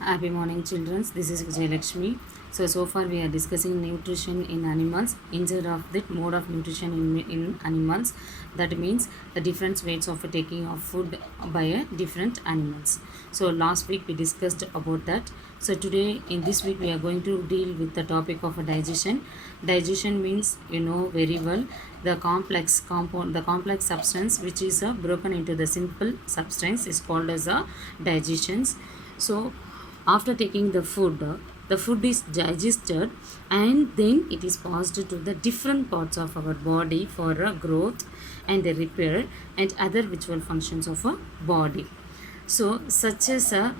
Happy morning, children. This is Vijay Lakshmi. So far we are discussing nutrition in animals. Instead of that mode of nutrition in animals, that means the different ways of taking of food by different animals. So last week we discussed about that. So today in this week we are going to deal with the topic of digestion. Digestion means you know very well the complex compound, the complex substance which is broken into the simple substance is called as a digestions. So after taking the food is digested and then it is passed to the different parts of our body for growth and repair and other visual functions of a body. So such as a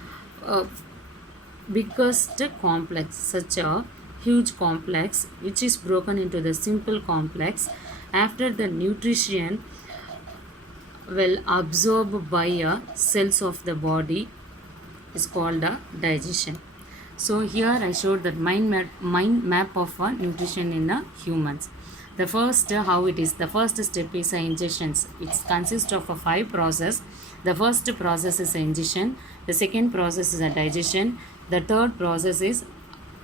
biggest complex, such a huge complex which is broken into the simple complex after the nutrition will absorb by cells of the body is called a digestion. So here I showed that mind map of nutrition in humans. The first how it is. The first step is ingestions. It consists of a 5 process. The first process is ingestion. The second process is a digestion. The third process is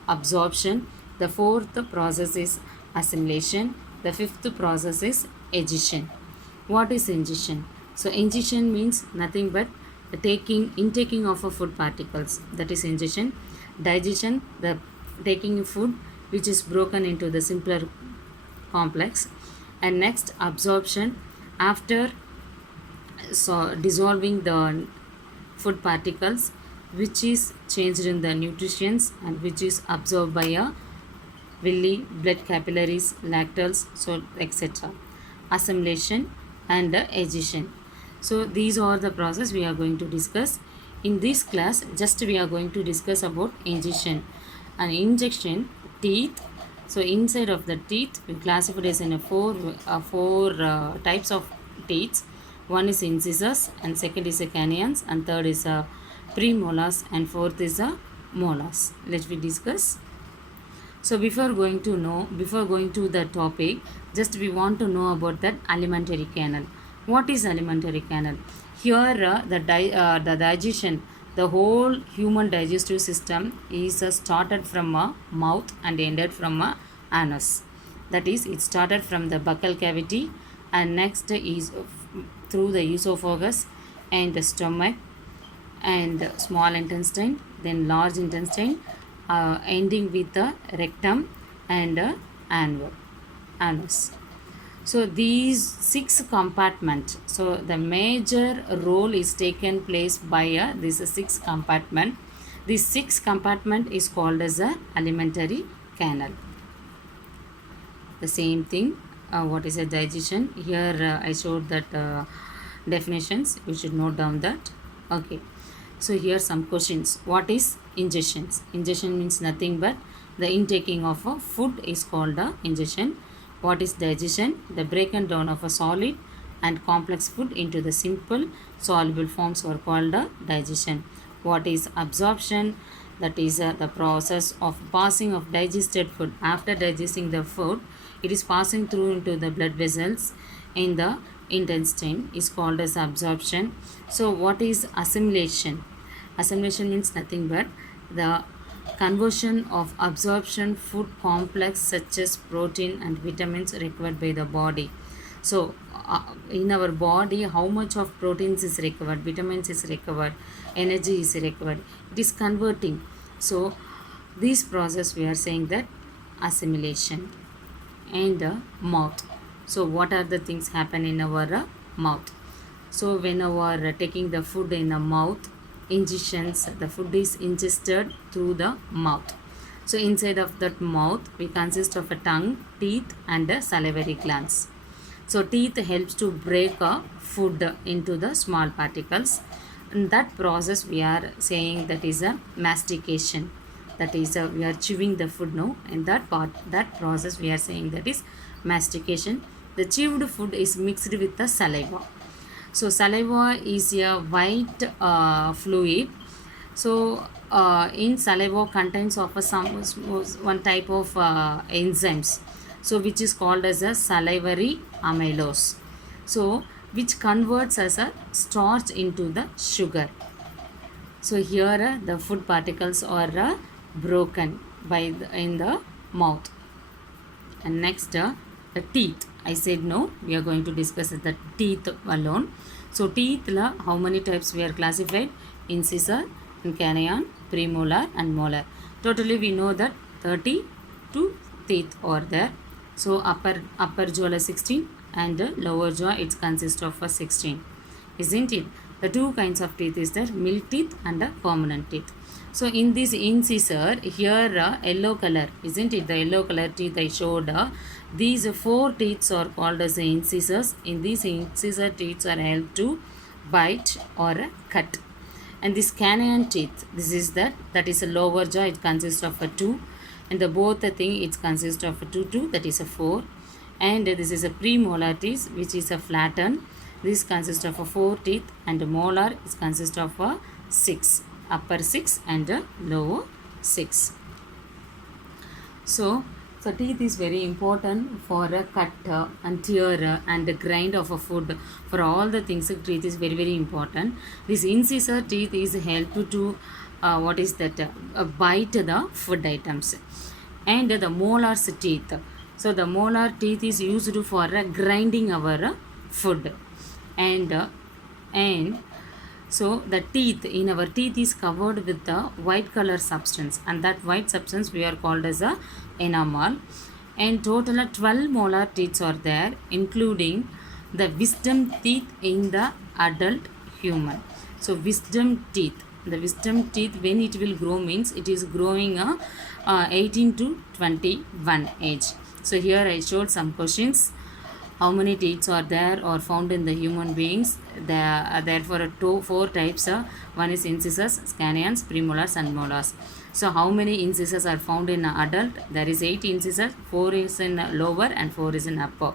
absorption. The fourth process is assimilation. The fifth process is egestion. What is ingestion? So ingestion means nothing but the intaking of a food particles, that is ingestion. Digestion, the taking food which is broken into the simpler complex. And next absorption, after dissolving the food particles which is changed in the nutrients and which is absorbed by a villi, blood capillaries, lacteals, so etc. Assimilation and egestion. So these are the process we are going to discuss in this class. Just we are going to discuss about ingestion and injection. Teeth. So inside of the teeth we classify as in a four types of teeth. One is incisors and second is a canines and third is a premolars and fourth is a molars. Let me discuss. So before going to the topic, just we want to know about that alimentary canal. What is alimentary canal? Here the digestion, the whole human digestive system is started from a mouth and ended from a anus. That is, it started from the buccal cavity and next is through the esophagus and the stomach and small intestine, then large intestine, ending with the rectum and anus. So these 6 compartments. So the major role is taken place by this 6 compartment. This 6 compartment is called as a alimentary canal. The same thing. What is a digestion? Here I showed that definitions. You should note down that. Okay. So here some questions. What is ingestions? Ingestion means nothing but the intaking of a food is called a ingestion. What is digestion? The breaking down of a solid and complex food into the simple soluble forms are called a digestion. What is absorption? That is the process of passing of digested food. After digesting the food, it is passing through into the blood vessels in the intestine is called as absorption. So what is assimilation? Assimilation means nothing but the conversion of absorption food complex such as protein and vitamins required by the body. So in our body, how much of proteins is required, vitamins is required, energy is required, it is converting. So this process we are saying that assimilation. And mouth. So what are the things happen in our mouth? So when our taking the food in the mouth, ingestions, the food is ingested through the mouth. So inside of that mouth we consist of a tongue, teeth and salivary glands. So teeth helps to break food into the small particles. In that process we are saying that is a mastication. That is we are chewing the food now, and that process we are saying that is mastication. The chewed food is mixed with the saliva. So saliva is a white fluid. So in saliva contains of one type of enzymes, so which is called as a salivary amylose, so which converts as a starch into the sugar. So here the food particles are broken by in the mouth. And next, the teeth. I said no, we are going to discuss the teeth alone. So teeth la how many types we are classified? Incisor, canine, premolar and molar. Totally we know that 32 teeth are there. So upper jaw 16 and lower jaw it consists of 16, isn't it? The two kinds of teeth is there, milk teeth and permanent teeth. So in this incisor here yellow color, isn't it? The yellow color teeth I showed. These four teeth are called as incisors. In these incisor teeth are helped to bite or cut. And this canine teeth, this is that is a lower jaw, it consists of a 2, and the both the thing it consists of a 2 that is a 4, and this is a premolar teeth which is a flattened. This consists of a 4 teeth, and the molar is consist of a 6, upper 6 and lower 6. So teeth is very important for a cut and tear and grind of a food. For all the things, teeth is very very important. This incisor teeth is help to what is that? Bite the food items. And the molars teeth. So the molar teeth is used for grinding our food. And so the teeth in our teeth is covered with the white color substance, and that white substance we are called as a enamel. And total 12 molar teeth are there, including the wisdom teeth in the adult human. So wisdom teeth, the wisdom teeth when it will grow means it is growing 18 to 21 age. So here I showed some questions. How many teeth are there or found in the human beings? There are therefore 4 types. One is incisors, canines, premolars and molars. So how many incisors are found in an adult? There is 8 incisors, 4 is in lower and 4 is in upper.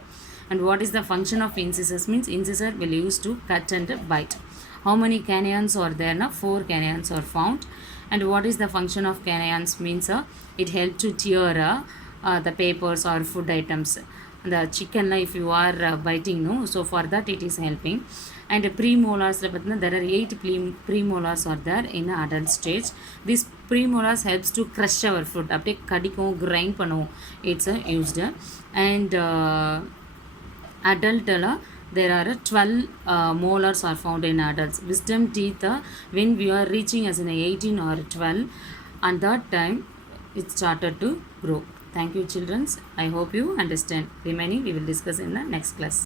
And what is the function of incisors? Means incisor will use to cut and bite. How many canines are there? Now 4 canines are found. And what is the function of canines? Means it helps to tear the papers or food items. The chicken if you are biting, no, so for that it is helping. And premolars, there are 8 premolars are there in adult stage. This premolars helps to crush our food, அப்படியே கடிக்கும், grind பண்ணும், it's used. And adult there are 12 molars are found in adults. Wisdom teeth when we are reaching as an 18 or 12, and that time it started to grow. Thank you children. I hope you understand. Remaining we will discuss in the next class.